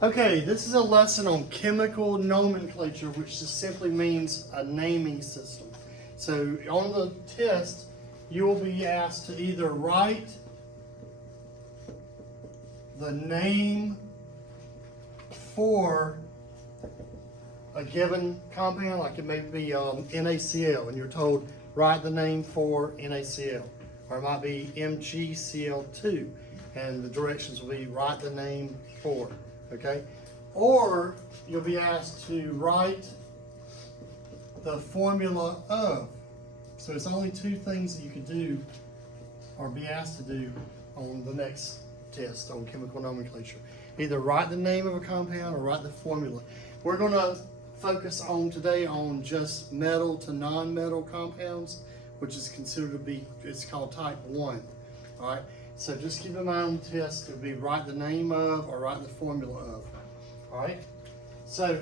Okay, this is a lesson on chemical nomenclature, which just simply means a naming system. So on the test, you will be asked to either write the name for a given compound, like it may be NaCl, and you're told write the name for NaCl, or it might be MgCl2, and the directions will be write the name for. Okay, or you'll be asked to write the formula of. So it's only two things that you could do or be asked to do on the next test on chemical nomenclature. Either write the name of a compound or write the formula. We're going to focus on today on just metal to non-metal compounds, which is considered to be, it's called type 1. All right. So just keep in mind on the test, it would be write the name of or write the formula of. All right? So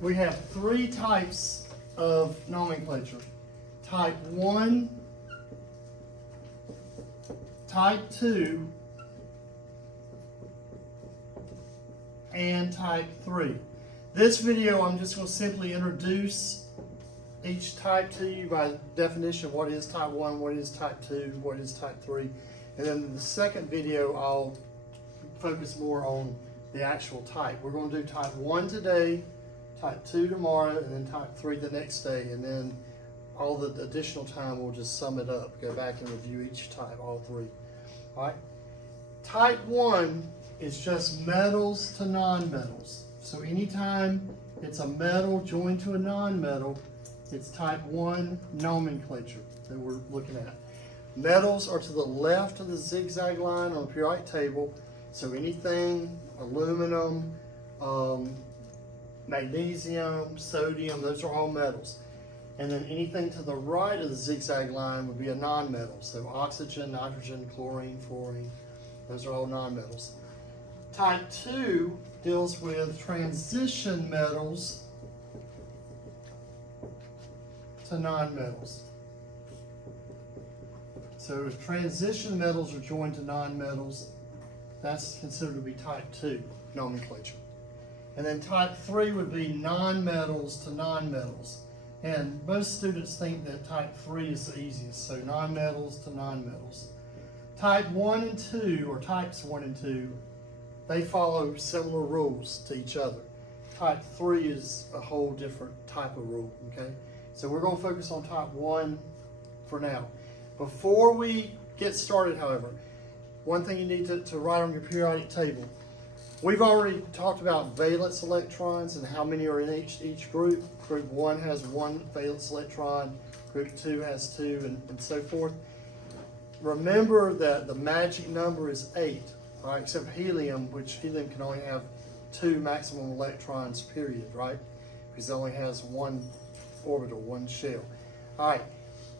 we have three types of nomenclature. Type 1, type 2, and type 3. This video, I'm just going to simply introduce each type to you by definition. What is type 1, what is type 2, what is type 3. And then in the second video, I'll focus more on the actual type. We're going to do type 1 today, type 2 tomorrow, and then type 3 the next day. And then all the additional time, we'll just sum it up, go back and review each type, all three. All right? Type 1 is just metals to nonmetals. So anytime it's a metal joined to a nonmetal, it's type 1 nomenclature that we're looking at. Metals are to the left of the zigzag line on the periodic table, so anything, aluminum, magnesium, sodium, those are all metals. And then anything to the right of the zigzag line would be a nonmetal, so oxygen, nitrogen, chlorine, fluorine, those are all nonmetals. Type 2 deals with transition metals to nonmetals. So if transition metals are joined to nonmetals, that's considered to be type 2 nomenclature. And then type 3 would be nonmetals to nonmetals. And most students think that type 3 is the easiest, so nonmetals to nonmetals. Type 1 and 2, or types 1 and 2, they follow similar rules to each other. Type 3 is a whole different type of rule, okay? So we're going to focus on type 1 for now. Before we get started, however, one thing you need to write on your periodic table. We've already talked about valence electrons and how many are in each group. Group 1 has 1 valence electron, group 2 has 2, and so forth. Remember that the magic number is 8, all right, except helium, which helium can only have 2 maximum electrons, period, right? Because it only has 1 orbital, 1 shell. All right.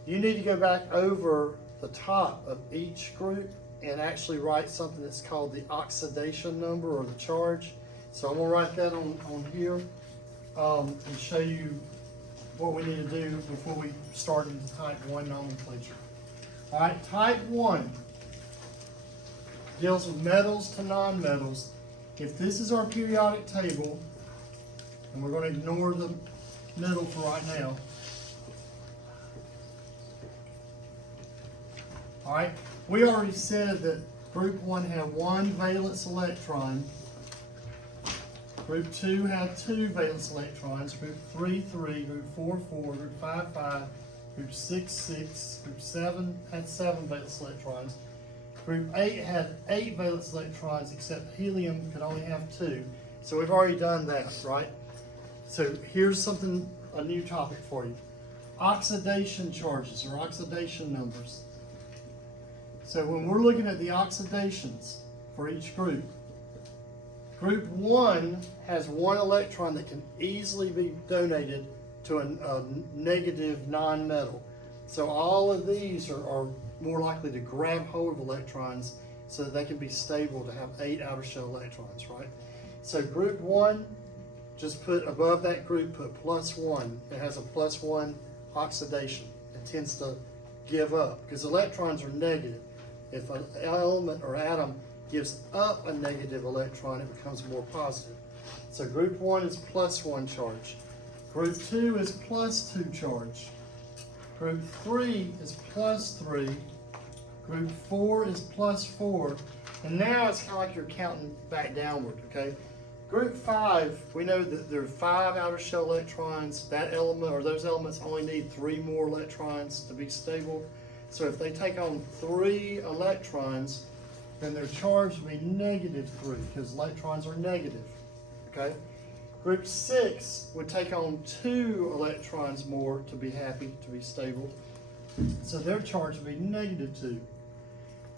You need to go back over the top of each group and actually write something that's called the oxidation number or the charge. So I'm going to write that on here and show you what we need to do before we start into type 1 nomenclature. All right, type 1 deals with metals to nonmetals. If this is our periodic table, and we're going to ignore the middle for right now. All right, we already said that group 1 had 1 valence electron, group 2 had 2 valence electrons, group 3, 3, group 4, 4, group 5, 5, group 6, 6, group 7 had 7 valence electrons, group 8 had 8 valence electrons, except helium could only have 2. So we've already done that, right? So here's a new topic for you. Oxidation charges or oxidation numbers. So when we're looking at the oxidations for each group, group 1 has 1 electron that can easily be donated to a negative nonmetal. So all of these are more likely to grab hold of electrons so that they can be stable to have 8 outer shell electrons, right? So group 1, just put above that group, put +1. It has a +1 oxidation. It tends to give up because electrons are negative. If an element or atom gives up a negative electron, it becomes more positive. So group 1 is +1 charge. Group 2 is +2 charge. Group 3 is +3. Group 4 is +4. And now it's kind of like you're counting back downward, okay? Group 5, we know that there are 5 outer shell electrons. That element, or those elements, only need 3 more electrons to be stable. So if they take on 3 electrons, then their charge will be -3 because electrons are negative, okay? Group 6 would take on 2 electrons more to be happy, to be stable. So their charge would be -2.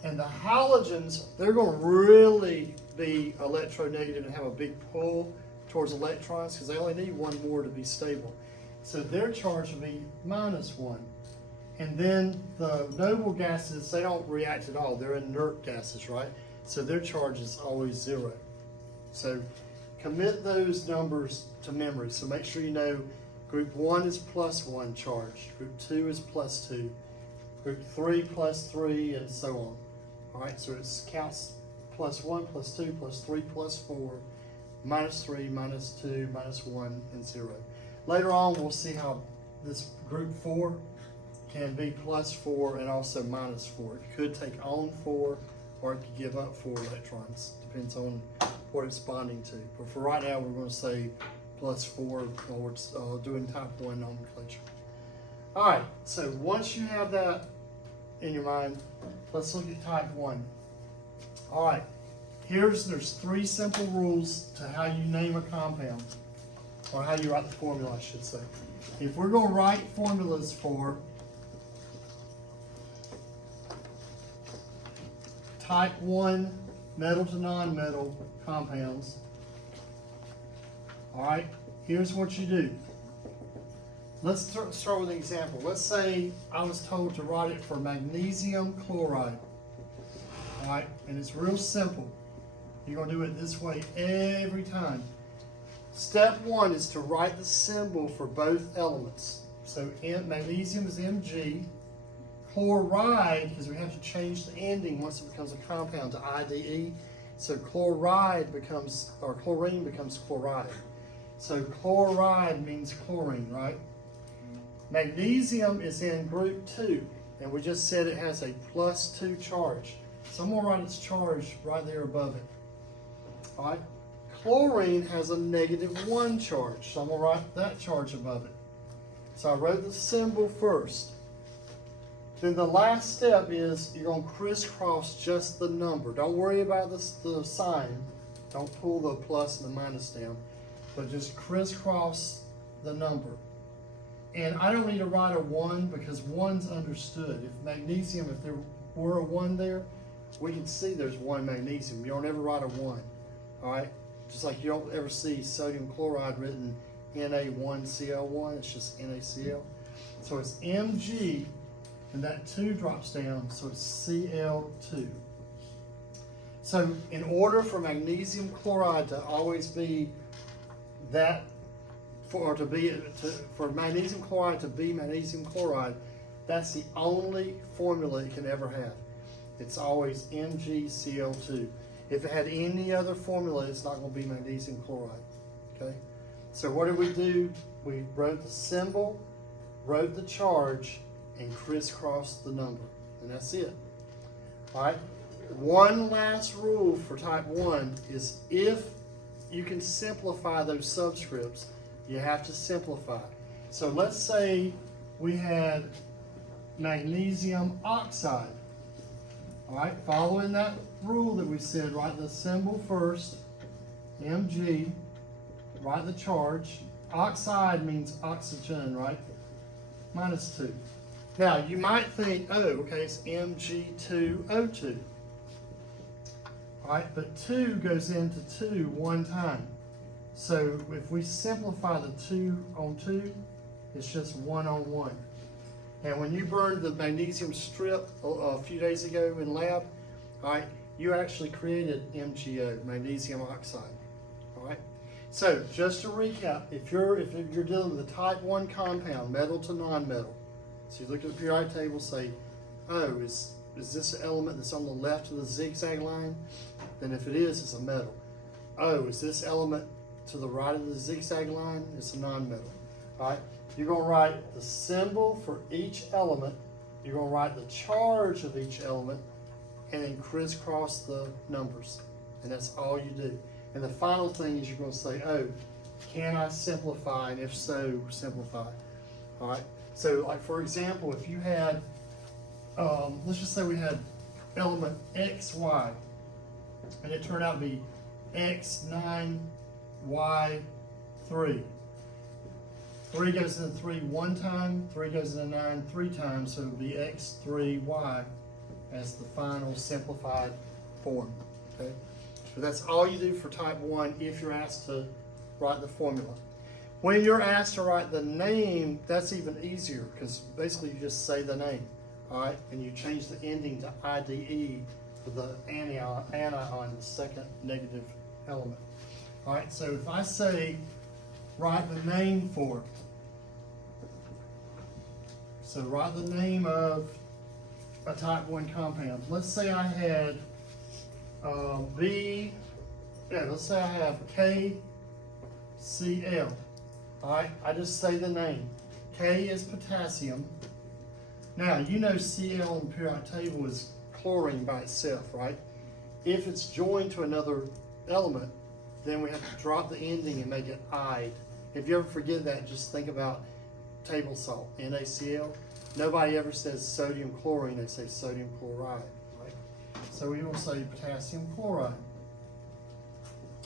And the halogens, they're going to really be electronegative and have a big pull towards electrons because they only need 1 more to be stable. So their charge will be -1. And then the noble gases, they don't react at all. They're inert gases, right? So their charge is always 0. So commit those numbers to memory. So make sure you know group 1 is +1 charge. Group 2 is +2. Group 3 +3, and so on. All right, so it counts +1, +2, +3, +4, -3, -2, -1, and 0. Later on, we'll see how this group 4 can be +4 and also -4. It could take on 4 or it could give up 4 electrons. Depends on what it's bonding to. But for right now, we're going to say +4 or it's doing type 1 nomenclature. All right, so once you have that in your mind, let's look at type 1. All right, there's 3 simple rules to how you name a compound, or how you write the formula, I should say. If we're going to write formulas for type 1 metal-to-nonmetal compounds, all right, here's what you do. Let's start with an example. Let's say I was told to write it for magnesium chloride. All right, and it's real simple. You're going to do it this way every time. Step 1 is to write the symbol for both elements. So magnesium is Mg. Chloride, because we have to change the ending once it becomes a compound to IDE. So chlorine becomes chloride. So chloride means chlorine, right? Magnesium is in group 2, and we just said it has a +2 charge. So I'm going to write its charge right there above it. All right. Chlorine has a -1 charge, so I'm going to write that charge above it. So I wrote the symbol first. Then the last step is you're going to crisscross just the number. Don't worry about the sign. Don't pull the plus and the minus down, but just crisscross the number. And I don't need to write a 1 because 1's understood. If magnesium, if there were a 1 there, we can see there's 1 magnesium. You don't ever write a 1, all right? Just like you don't ever see sodium chloride written Na1Cl1, it's just NaCl. So it's Mg, and that 2 drops down, so it's Cl2. So in order for magnesium chloride to always be that, for magnesium chloride to be magnesium chloride, that's the only formula it can ever have. It's always MgCl2. If it had any other formula, it's not going to be magnesium chloride. Okay? So what did we do? We wrote the symbol, wrote the charge, and crisscrossed the number. And that's it. All right? One last rule for type 1 is if you can simplify those subscripts, you have to simplify. So let's say we had magnesium oxide. All right, following that rule that we said, write the symbol first, Mg, write the charge. Oxide means oxygen, right? -2. Now, you might think, oh, okay, it's Mg2O2. All right, but 2 goes into 2 one time. So if we simplify the 2 on 2, it's just 1 on 1. And when you burned the magnesium strip a few days ago in lab, all right, you actually created MgO, magnesium oxide. All right. So just to recap, if you're dealing with a type 1 compound, metal to non-metal, so you look at the periodic table, say, oh, is this an element that's on the left of the zigzag line? Then if it is, it's a metal. Oh, is this element to the right of the zigzag line, it's a non-metal. All right, you're going to write the symbol for each element, you're going to write the charge of each element, and then crisscross the numbers. And that's all you do. And the final thing is you're going to say, oh, can I simplify? And if so, simplify. All right, so like for example, if you had, let's just say we had element XY, and it turned out to be X9, Y3. 3 goes into 3 one time, 3 goes into 9 3 times, so it would be X3Y as the final simplified form. Okay, so that's all you do for type 1 if you're asked to write the formula. When you're asked to write the name, that's even easier because basically you just say the name, all right, and you change the ending to IDE for the anion, the second negative element. All right, so if I say write the name for it, so write the name of a type 1 compound. Let's say I had let's say I have KCl. All right, I just say the name. K is potassium. Now, you know Cl in the periodic table is chlorine by itself, right? If it's joined to another element, then we have to drop the ending and make it "ide." If you ever forget that, just think about table salt, NaCl. Nobody ever says sodium chlorine, they say sodium chloride, right? So we will say potassium chloride.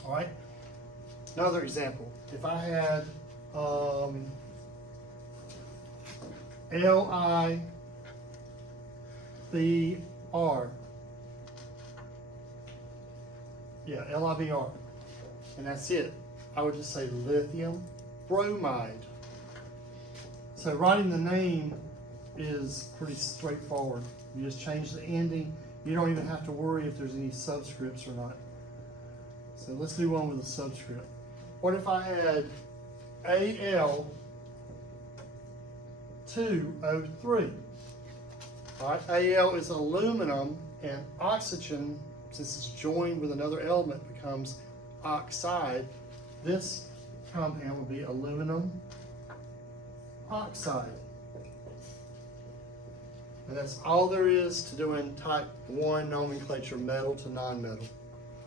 All right, another example. If I had LiBr, yeah, LiBr, and that's it. I would just say lithium bromide. So writing the name is pretty straightforward. You just change the ending. You don't even have to worry if there's any subscripts or not. So let's do one with a subscript. What if I had Al2O3? All right, Al is aluminum, and oxygen, since it's joined with another element, becomes oxide. This compound would be aluminum oxide. And that's all there is to doing type 1 nomenclature, metal to non-metal.